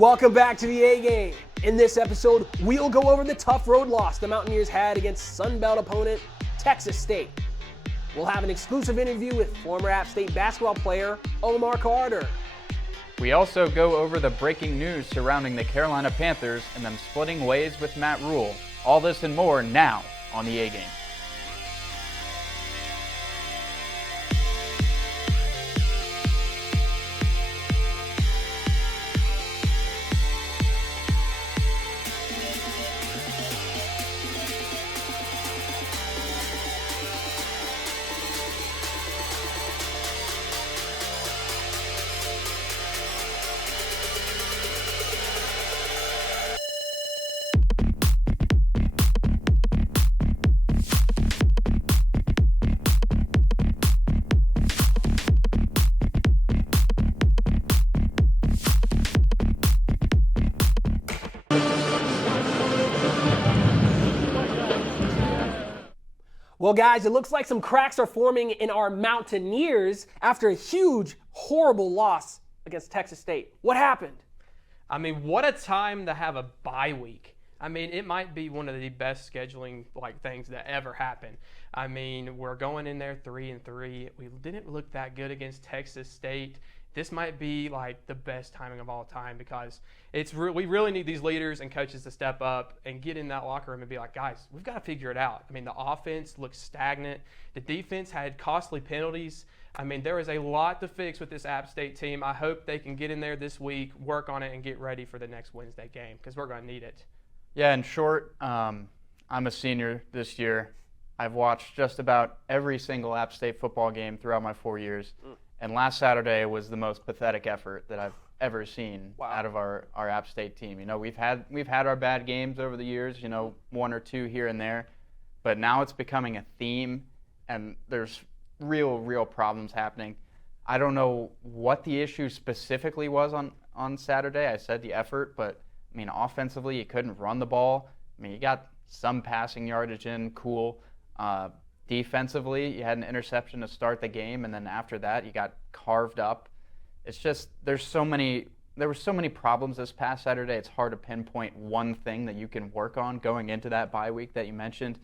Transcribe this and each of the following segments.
Welcome back to the A-Game. In this episode, we'll go over the tough road loss the Mountaineers had against Sun Belt opponent Texas State. We'll have an exclusive interview with former App State basketball player Omar Carter. We also go over the breaking news surrounding the Carolina Panthers and them splitting ways with Matt Rule. All this and more now on the A-Game. Well, guys, it looks like some cracks are forming in our Mountaineers after a huge, horrible loss against Texas State. What happened? I mean, what a time to have a bye week. I mean, it might be one of the best scheduling things that ever happened. I mean, we're going in there 3-3. We didn't look that good against Texas State. This might be like the best timing of all time because we really need these leaders and coaches to step up and get in that locker room and be like, guys, we've got to figure it out. I mean, the offense looks stagnant. The defense had costly penalties. I mean, there is a lot to fix with this App State team. I hope they can get in there this week, work on it, and get ready for the next Wednesday game because we're going to need it. Yeah, in short, I'm a senior this year. I've watched just about every single App State football game throughout my 4 years. And last Saturday was the most pathetic effort that I've ever seen out of our App State team. You know, we've had our bad games over the years, you know, one or two here and there, but now it's becoming a theme, and there's real problems happening. I don't know what the issue specifically was on Saturday. I said the effort, but I mean, offensively, you couldn't run the ball. I mean, you got some passing yardage in, cool. Defensively, you had an interception to start the game, and then after that, you got carved up. It's just there were so many problems this past Saturday. It's hard to pinpoint one thing that you can work on going into that bye week that you mentioned.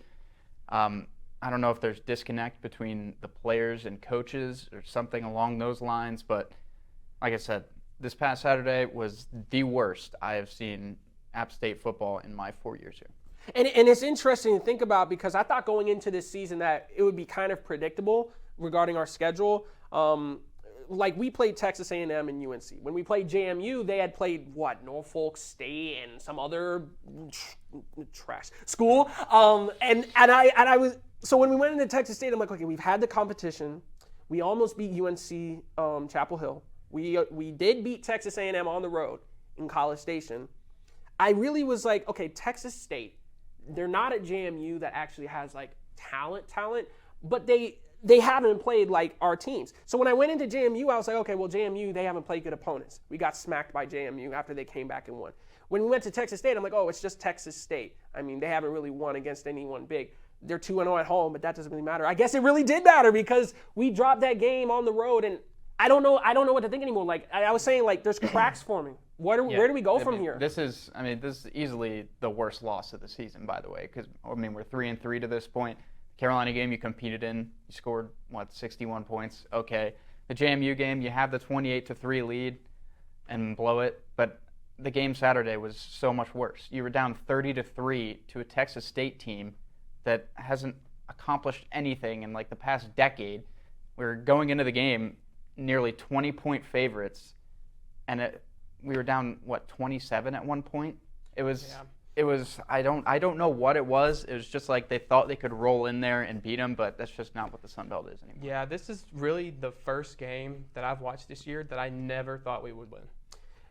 I don't know if there's disconnect between the players and coaches or something along those lines, but like I said, this past Saturday was the worst I have seen App State football in my 4 years here. And it's interesting to think about because I thought going into this season that it would be kind of predictable regarding our schedule. Like we played Texas A&M and UNC. When we played JMU, they had played Norfolk State and some other trash school. And I was so when we went into Texas State, I'm like, okay, we've had the competition. We almost beat UNC Chapel Hill. We did beat Texas A&M on the road in College Station. I really was like, okay, Texas State. They're not at JMU that actually has talent, but they haven't played like our teams. So when I went into JMU, I was like, okay, well, JMU, they haven't played good opponents. We got smacked by JMU after they came back and won. When we went to Texas State, I'm like, oh, it's just Texas State. I mean, they haven't really won against anyone big. They're 2-0 at home, but that doesn't really matter. I guess it really did matter because we dropped that game on the road, and I don't know what to think anymore. Like I was saying, there's cracks forming. Where do we go from here? This is easily the worst loss of the season, by the way, because we're 3-3 to this point. Carolina game you competed in, you scored 61 points. Okay, the JMU game you have the 28-3 lead and blow it, but the game Saturday was so much worse. You were down 30-3 to a Texas State team that hasn't accomplished anything in the past decade. We're going into the game nearly 20-point favorites, and we were down 27 at one point. It was I don't know what it was. It was just like they thought they could roll in there and beat them, but that's just not what the Sun Belt is anymore. Yeah, this is really the first game that I've watched this year that I never thought we would win.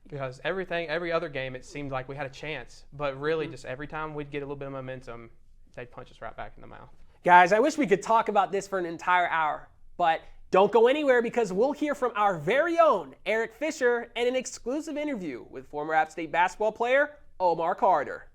Because every other game, it seemed like we had a chance, but really just every time we'd get a little bit of momentum, they'd punch us right back in the mouth. Guys, I wish we could talk about this for an entire hour, but don't go anywhere because we'll hear from our very own Eric Fisher and an exclusive interview with former App State basketball player Omar Carter.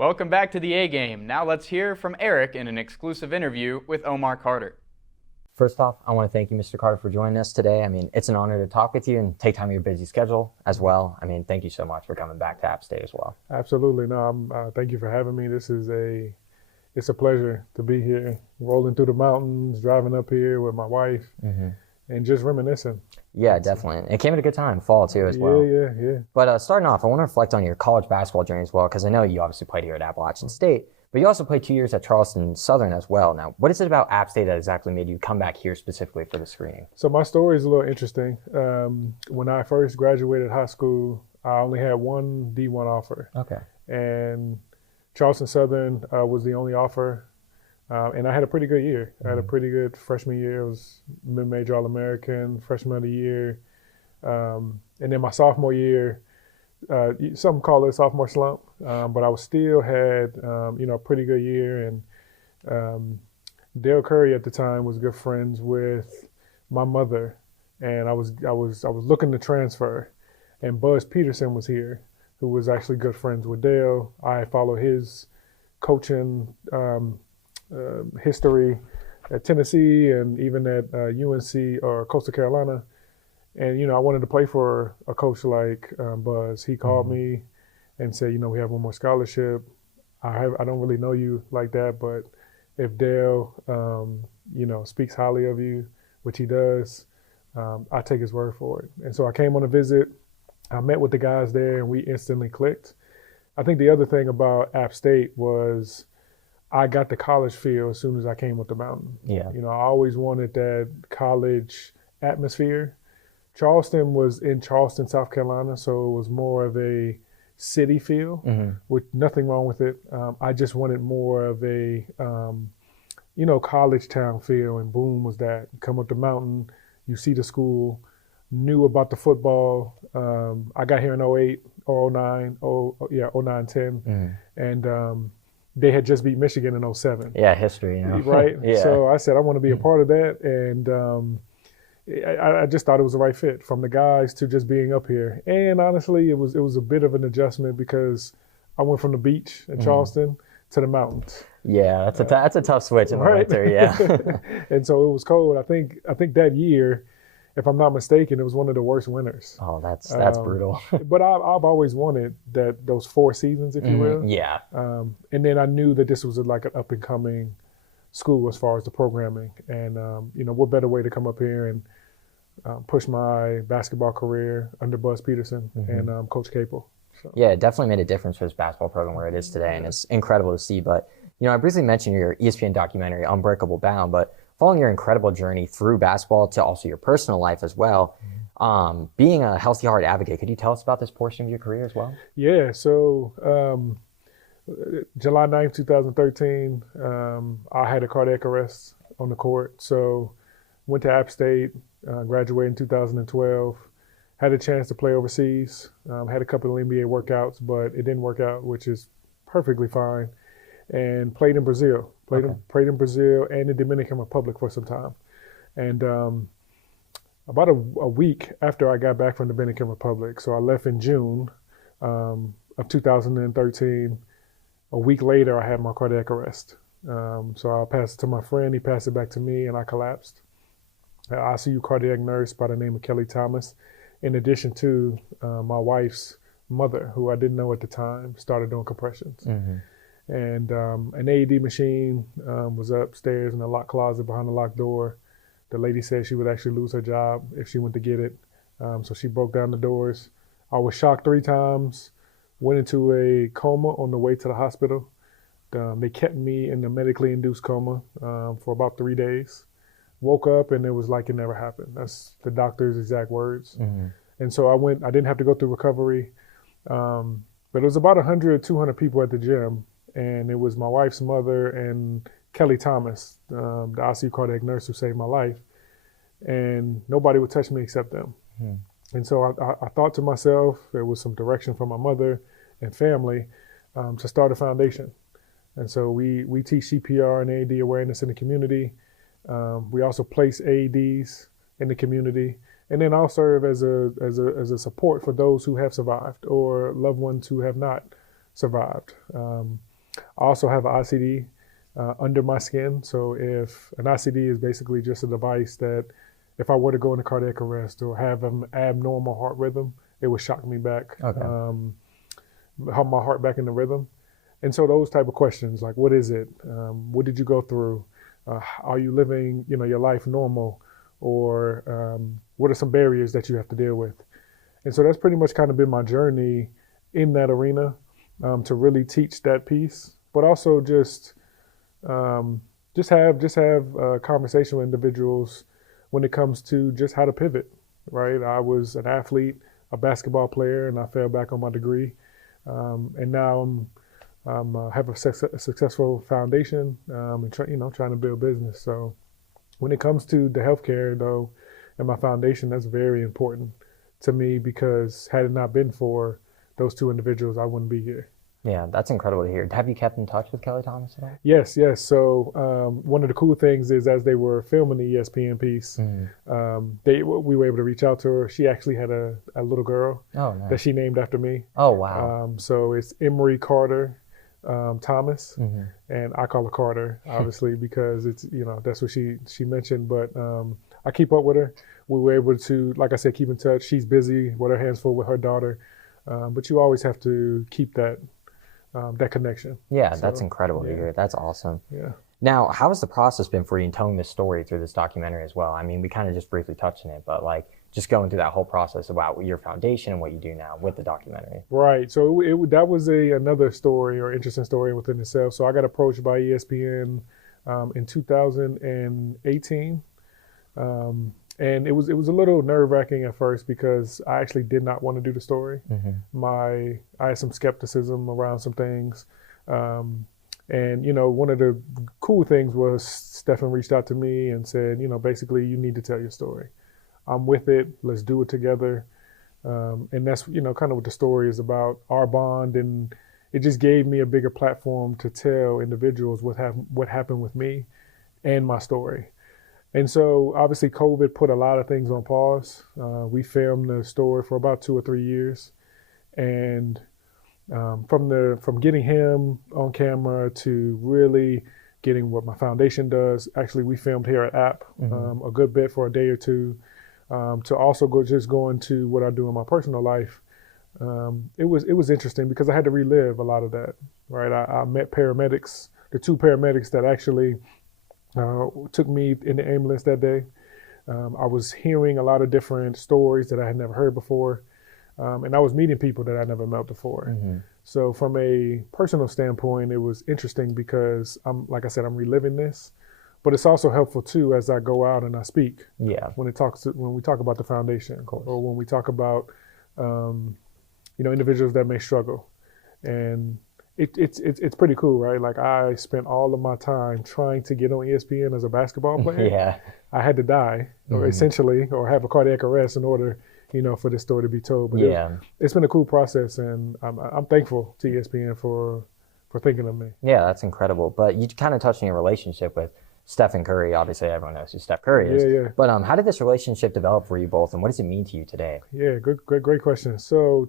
Welcome back to the A Game. Now let's hear from Eric in an exclusive interview with Omar Carter. First off, I want to thank you, Mr. Carter, for joining us today. I mean, it's an honor to talk with you and take time out of your busy schedule as well. I mean, thank you so much for coming back to App State as well. Absolutely. No, thank you for having me. It's a pleasure to be here, rolling through the mountains, driving up here with my wife, and just reminiscing. Yeah, definitely. It came at a good time, fall too, as well. Yeah. But starting off, I want to reflect on your college basketball journey as well, because I know you obviously played here at Appalachian State, but you also played 2 years at Charleston Southern as well. Now, what is it about App State that exactly made you come back here specifically for the screening? So my story is a little interesting. When I first graduated high school, I only had one D1 offer. Okay. And Charleston Southern was the only offer. And I had a pretty good year. I had a pretty good freshman year. I was mid-major All-American, freshman of the year. And then my sophomore year, some call it sophomore slump, but I still had, a pretty good year. And Dale Curry at the time was good friends with my mother, and I was looking to transfer, and Buzz Peterson was here, who was actually good friends with Dale. I followed his coaching history at Tennessee and even at UNC or Coastal Carolina. And, I wanted to play for a coach like Buzz. He called me and said, we have one more scholarship. I don't really know you like that, but if Dale, speaks highly of you, which he does, I take his word for it. And so I came on a visit. I met with the guys there, and we instantly clicked. I think the other thing about App State was I got the college feel as soon as I came with the mountain. Yeah. I always wanted that college atmosphere. Charleston was in Charleston, South Carolina, so it was more of a city feel, with nothing wrong with it. I just wanted more of a, college town feel, and boom was that. You come up the mountain, you see the school, knew about the football. I got here in 08 or 09, 10, and they had just beat Michigan in 07. Yeah, history, Right? Yeah. So I said, I want to be a part of that, and I just thought it was the right fit, from the guys to just being up here. And honestly, it was a bit of an adjustment because I went from the beach in Charleston to the mountains. Yeah, that's a tough switch in the Right? winter, yeah. And so it was cold. I think that year, if I'm not mistaken, it was one of the worst winters. Oh, that's brutal. But I've always wanted those 4 seasons, if you will. Yeah. And then I knew that this was like an up and coming school as far as the programming, and what better way to come up here and push my basketball career under Buzz Peterson and Coach Capel. So. Yeah, it definitely made a difference for his basketball program where it is today, and it's incredible to see. But, I briefly mentioned your ESPN documentary, Unbreakable Bound, but following your incredible journey through basketball to also your personal life as well, being a healthy heart advocate, could you tell us about this portion of your career as well? Yeah, so July 9th, 2013, I had a cardiac arrest on the court. So went to App State, graduated in 2012, had a chance to play overseas, had a couple of NBA workouts, but it didn't work out, which is perfectly fine, and played in Brazil. Played in Brazil and the Dominican Republic for some time. And about a week after I got back from the Dominican Republic, so I left in June of 2013, a week later I had my cardiac arrest. So I passed it to my friend, he passed it back to me, and I collapsed. An ICU cardiac nurse by the name of Kelly Thomas, in addition to my wife's mother, who I didn't know at the time, started doing compressions. And an AED machine was upstairs in the locked closet behind the locked door. The lady said she would actually lose her job if she went to get it. So she broke down the doors. I was shocked 3 times, went into a coma on the way to the hospital. They kept me in the medically induced coma for about 3 days. Woke up and it was like it never happened. That's the doctor's exact words. And so I didn't have to go through recovery. But it was about 100, 200 people at the gym. And it was my wife's mother and Kelly Thomas, the ICU cardiac nurse who saved my life. And nobody would touch me except them. And so I thought to myself, there was some direction from my mother and family to start a foundation. And so we teach CPR and AED awareness in the community. We also place AEDs in the community. And then I'll serve as a support for those who have survived or loved ones who have not survived. I also have an ICD under my skin. So if an ICD is basically just a device that if I were to go into cardiac arrest or have an abnormal heart rhythm, it would shock me back, help my heart back in the rhythm. And so those type of questions, like what is it? What did you go through? Are you living, your life normal? Or what are some barriers that you have to deal with? And so that's pretty much kind of been my journey in that arena, to really teach that piece, but also just have a conversation with individuals when it comes to just how to pivot, right? I was an athlete, a basketball player, and I fell back on my degree. And now I'm have a successful foundation, and trying to build business. So when it comes to the healthcare though, and my foundation, that's very important to me, because had it not been for those two individuals, I wouldn't be here. Yeah, that's incredible to hear. Have you kept in touch with Kelly Thomas at all? Yes. So one of the cool things is, as they were filming the ESPN piece, we were able to reach out to her. She actually had a little girl that she named after me. Oh, wow. So it's Omar Carter Thomas, and I call her Carter, obviously, because it's, that's what she mentioned. But I keep up with her. We were able to, like I said, keep in touch. She's busy with her hands full with her daughter, but you always have to keep that connection. Yeah, so, that's incredible to hear. That's awesome. Yeah. Now, how has the process been for you in telling this story through this documentary as well? I mean, we kind of just briefly touched on it, but just going through that whole process about your foundation and what you do now with the documentary. Right. So that was another story, or interesting story within itself. So I got approached by ESPN in 2018. And it was a little nerve-wracking at first, because I actually did not want to do the story. I had some skepticism around some things. And one of the cool things was Stephen reached out to me and said, basically, you need to tell your story. I'm with it. Let's do it together. And that's, kind of what the story is about, our bond. And it just gave me a bigger platform to tell individuals what happened with me and my story. And so obviously COVID put a lot of things on pause. We filmed the story for about 2 or 3 years. And from getting him on camera to really getting what my foundation does, actually we filmed here at App a good bit for a day or two, to also go into what I do in my personal life. It was interesting because I had to relive a lot of that, right? I met paramedics, the 2 paramedics that actually took me in the ambulance that day. I was hearing a lot of different stories that I had never heard before. And I was meeting people that I never met before. So from a personal standpoint, it was interesting because like I said, I'm reliving this, but it's also helpful too, as I go out and I speak. Yeah. When we talk about the foundation, or when we talk about, individuals that may struggle. And it's pretty cool, right? Like, I spent all of my time trying to get on ESPN as a basketball player. Yeah. I had to die, or essentially, or have a cardiac arrest in order, for this story to be told. But it's been a cool process, and I'm thankful to ESPN for thinking of me. Yeah, that's incredible. But you kind of touched on your relationship with Stephen Curry. Obviously, everyone knows who Steph Curry is. Yeah. But how did this relationship develop for you both, and what does it mean to you today? Yeah, great question. So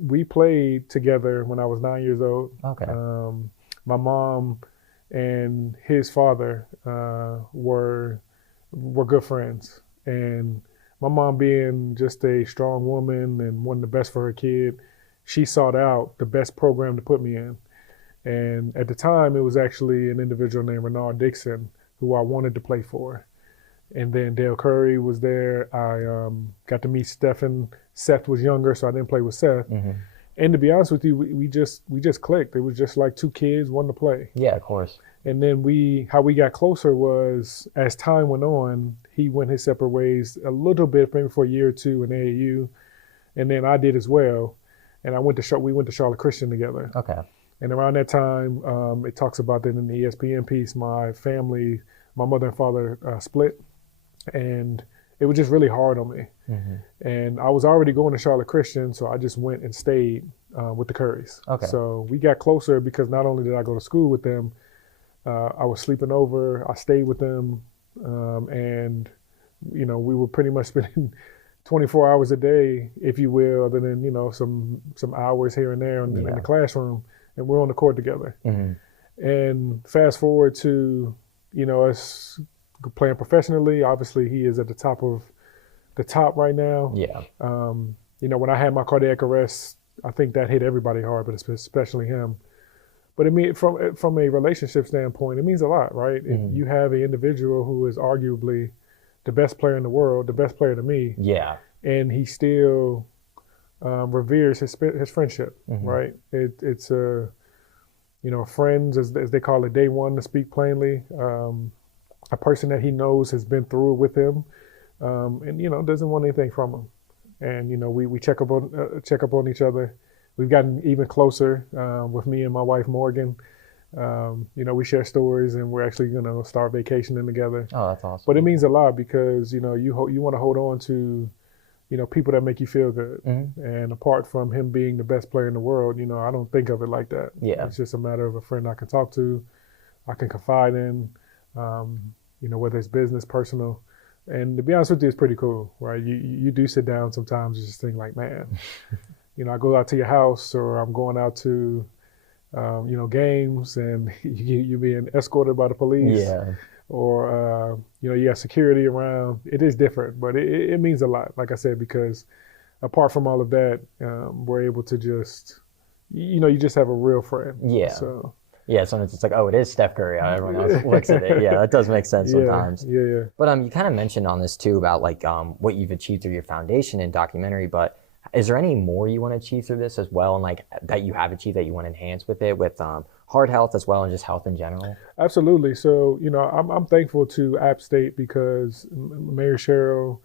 we played together when I was 9 years old. Okay. My mom and his father were good friends, and my mom, being just a strong woman and wanting the best for her kid, she sought out the best program to put me in. And at the time, it was actually an individual named Renard Dixon who I wanted to play for. And then Dale Curry was there. I got to meet Stephen. Seth was younger, so I didn't play with Seth. And to be honest with you, we just clicked. It was just like 2 kids wanting to play. Yeah, of course. And then how we got closer was, as time went on, he went his separate ways a little bit, maybe for a year or 2 in AAU, and then I did as well. And we went to Charlotte Christian together. Okay. And around that time, it talks about that in the ESPN piece, my family, my mother and father split, and it was just really hard on me. And I was already going to Charlotte Christian, so I just went and stayed with the Currys. Okay. So we got closer because not only did I go to school with them, I was sleeping over, I stayed with them, and we were pretty much spending 24 hours a day, if you will, other than some hours here and there in the classroom. and we're on the court together. And fast forward to, us playing professionally. Obviously, he is at the top right now. Yeah. When I had my cardiac arrest, I think that hit everybody hard, but especially him. But from a relationship standpoint, it means a lot, right? If you have an individual who is arguably the best player in the world, the best player to me, and he still reveres his friendship, right? It's friends, as they call it, day one, to speak plainly. A person that he knows has been through it with him, and doesn't want anything from him. And we check up on each other. We've gotten even closer with me and my wife Morgan. We share stories, and we're actually going to start vacationing together. Oh, that's awesome. But it means a lot because you want to hold on to people that make you feel good. And apart from him being the best player in the world, I don't think of it like that. Yeah. It's just a matter of a friend I can talk to, I can confide in, whether it's business, personal. And to be honest with you, it's pretty cool, right? You do sit down sometimes and just think like, man, I go out to your house, or I'm going out to, games, and you're being escorted by the police. Yeah. Or, you have security around. It is different, but it means a lot, like I said, because apart from all of that, we're able to just, you just have a real friend. Yeah. So. Yeah, sometimes it's like, oh, it is Steph Curry. Everyone else looks at it. Yeah, that does make sense sometimes. Yeah. But you kind of mentioned on this too about like what you've achieved through your foundation and documentary. But is there any more you want to achieve through this as well, and like that you have achieved that you want to enhance with it, with heart health as well and just health in general? Absolutely. So I'm thankful to App State because Mayor Sherrill,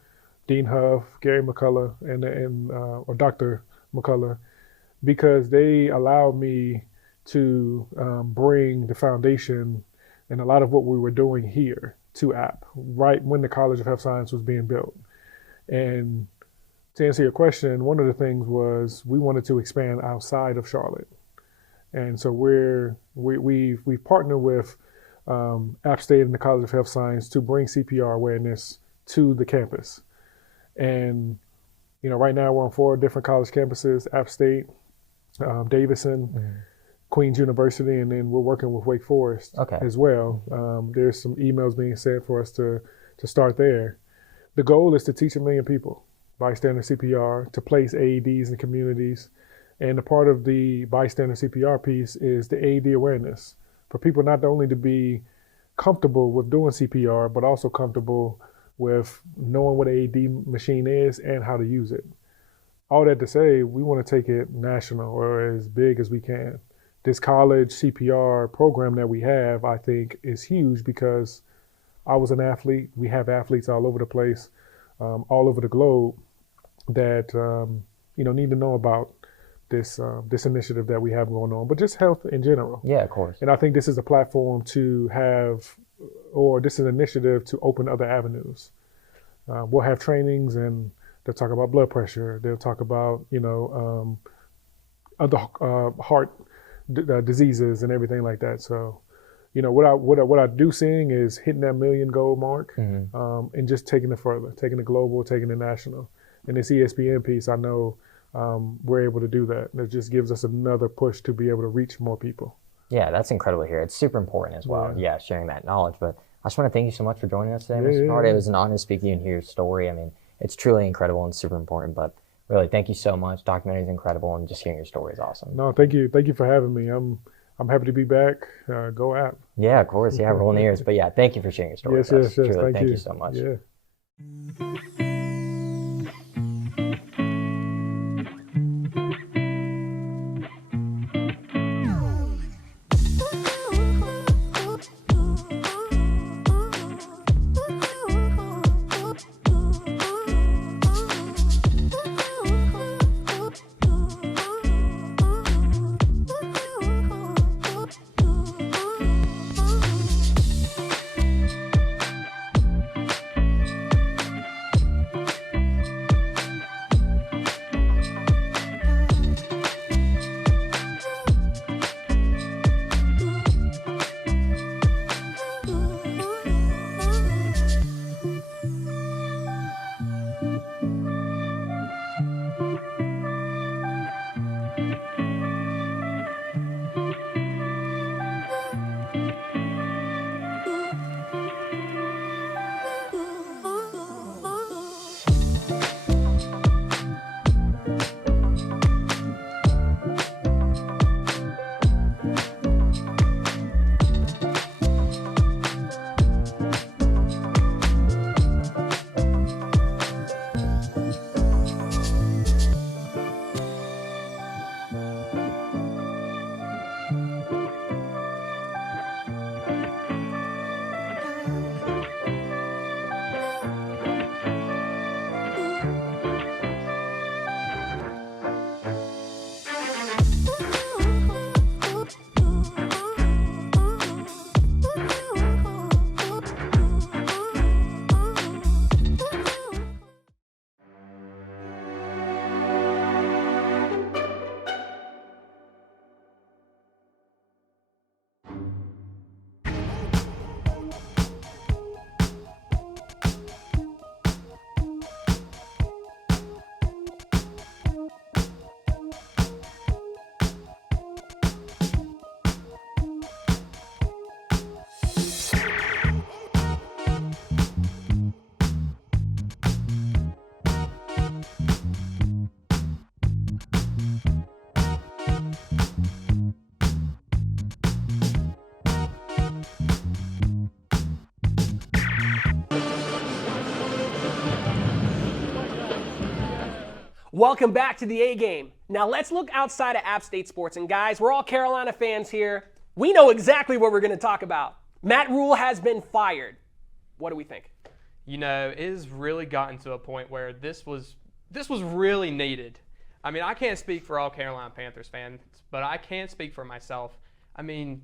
Dean Huff, Gary McCullough, or Dr. McCullough, because they allowed me to bring the foundation and a lot of what we were doing here to App, right when the College of Health Science was being built. And to answer your question, one of the things was we wanted to expand outside of Charlotte. And so we partnered with App State and the College of Health Science to bring CPR awareness to the campus. And right now we're on 4 different college campuses: App State, Davidson, Queen's University, and then we're working with Wake Forest as well. There's some emails being sent for us to start there. The goal is to teach 1 million people bystander CPR, to place AEDs in communities. And a part of the bystander CPR piece is the AED awareness, for people not only to be comfortable with doing CPR, but also comfortable with knowing what an AED machine is and how to use it. All that to say, we want to take it national, or as big as we can. This college CPR program that we have, I think, is huge because I was an athlete. We have athletes all over the place, all over the globe, that need to know about this initiative that we have going on, but just health in general. Yeah, of course. And I think this is a platform to have, or this is an initiative to open other avenues. We'll have trainings, and they'll talk about blood pressure. They'll talk about other heart diseases and everything like that. So, what I do seeing is hitting that 1 million goal mark, and just taking it further, taking it global, taking it national. And this ESPN piece, I know we're able to do that. And it just gives us another push to be able to reach more people. Yeah, that's incredible to hear. It's super important as well. Yeah, sharing that knowledge. But I just want to thank you so much for joining us today, Mr. Carter. It was an honor to speak to you and hear your story. I mean, it's truly incredible and super important. But really, thank you so much. Documentary is incredible, and just hearing your story is awesome. No, thank you. Thank you for having me. I'm happy to be back. Go App. Yeah, of course. Yeah, rolling ears. But yeah, thank you for sharing your story. Yes. Truly, thank you so much. Yeah. Welcome back to the A Game. Now let's look outside of App State sports. And guys, we're all Carolina fans here. We know exactly what we're going to talk about. Matt Rule has been fired. What do we think? You know, it has really gotten to a point where this was really needed. I mean, I can't speak for all Carolina Panthers fans, but I can speak for myself. I mean,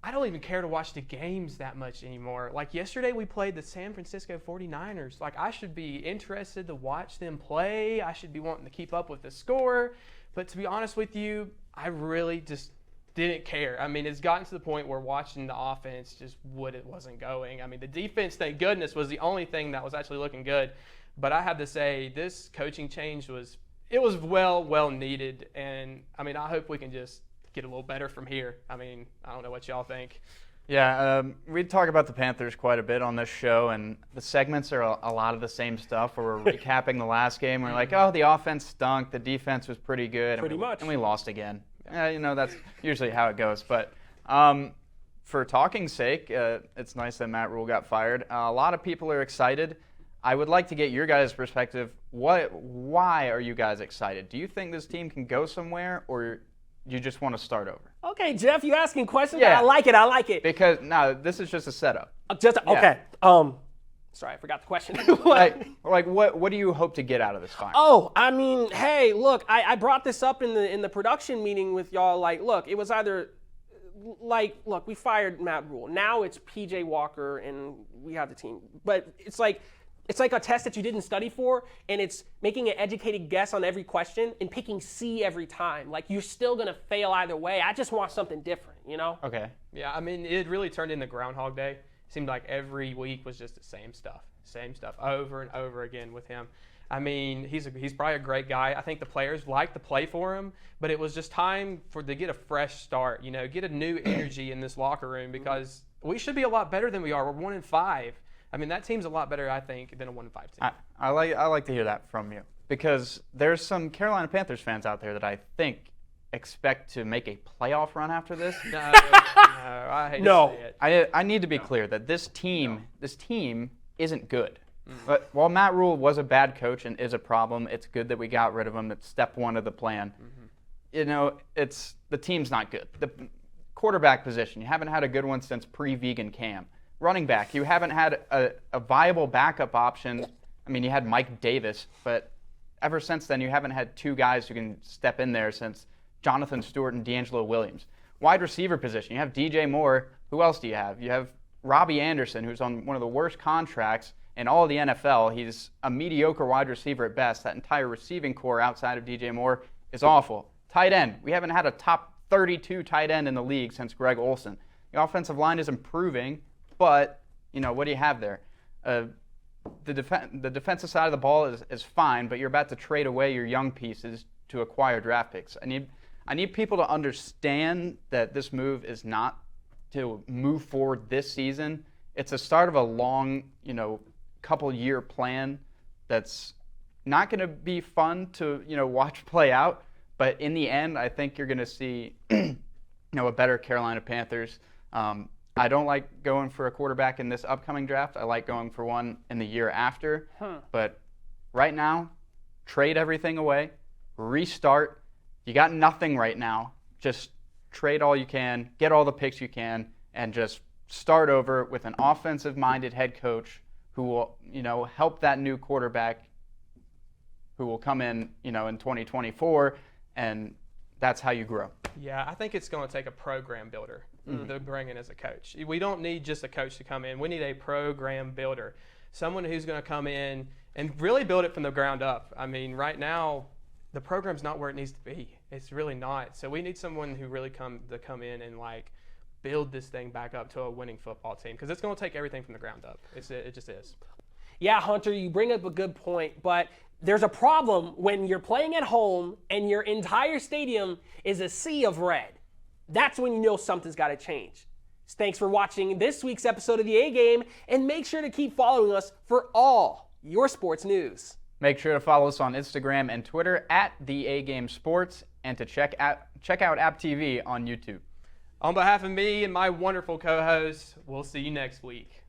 I don't even care to watch the games that much anymore. Like yesterday we played the San Francisco 49ers. Like I should be interested to watch them play. I should be wanting to keep up with the score. But to be honest with you, I really just didn't care. I mean, it's gotten to the point where watching the offense just it wasn't going. I mean, the defense, thank goodness, was the only thing that was actually looking good. But I have to say, this coaching change was well needed. And I mean, I hope we can just get a little better from here. I mean, I don't know what y'all think. Yeah, we talk about the Panthers quite a bit on this show, and the segments are a lot of the same stuff where we're recapping the last game. We're like, oh, the offense stunk, the defense was pretty good, and we lost again. You know, that's usually how it goes. But for talking's sake, it's nice that Matt Rule got fired. A lot of people are excited. I would like to get your guys' perspective. Why are you guys excited? Do you think this team can go somewhere, or you just want to start over? Okay, Jeff, you asking questions? Yeah. I like it. Because, no, this is just a setup. Okay. Sorry, I forgot the question. What do you hope to get out of this fire? Oh, I mean, hey, look, I brought this up in the production meeting with y'all. Like, look, it was either look, we fired Matt Rule. Now it's PJ Walker and we have the team. But it's like a test that you didn't study for, and it's making an educated guess on every question and picking C every time. Like, you're still going to fail either way. I just want something different, you know? Okay. Yeah, I mean, it really turned into Groundhog Day. It seemed like every week was just the same stuff over and over again with him. I mean, he's probably a great guy. I think the players like to play for him, but it was just time to get a fresh start, you know, get a new energy in this locker room because we should be a lot better than we are. We're 1-5. I mean, that team's a lot better, I think, than a 1-5 team. I like to hear that from you because there's some Carolina Panthers fans out there that I think expect to make a playoff run after this. No, I hate to say it. I need to be clear that this team isn't good. But while Matt Rule was a bad coach and is a problem, it's good that we got rid of him. That's step one of the plan. You know, the team's not good. The quarterback position, you haven't had a good one since pre-vegan Cam. Running back, you haven't had a viable backup option. I mean, you had Mike Davis, but ever since then, you haven't had two guys who can step in there since Jonathan Stewart and D'Angelo Williams. Wide receiver position, you have DJ Moore. Who else do you have? You have Robbie Anderson, who's on one of the worst contracts in all of the NFL. He's a mediocre wide receiver at best. That entire receiving core outside of DJ Moore is awful. Tight end, we haven't had a top 32 tight end in the league since Greg Olsen. The offensive line is improving. But, you know, what do you have there? The defensive side of the ball is fine, but you're about to trade away your young pieces to acquire draft picks. I need people to understand that this move is not to move forward this season. It's the start of a long, couple-year plan that's not going to be fun to, watch play out. But in the end, I think you're going to see, a better Carolina Panthers. I don't like going for a quarterback in this upcoming draft. I like going for one in the year after. But right now, trade everything away, restart. You got nothing right now. Just trade all you can, get all the picks you can, and just start over with an offensive-minded head coach who will, help that new quarterback who will come in, in 2024, and that's how you grow. Yeah, I think it's going to take a program builder to bring in as a coach. We don't need just a coach to come in. We need a program builder, someone who's going to come in and really build it from the ground up. I mean, right now, the program's not where it needs to be. It's really not. So we need someone who really come in and build this thing back up to a winning football team because it's going to take everything from the ground up. It just is. Yeah, Hunter, you bring up a good point, but there's a problem when you're playing at home and your entire stadium is a sea of red. That's when you know something's got to change. Thanks for watching this week's episode of The A-Game, and make sure to keep following us for all your sports news. Make sure to follow us on Instagram and Twitter at The A-Game Sports, and to check out App TV on YouTube. On behalf of me and my wonderful co-hosts, we'll see you next week.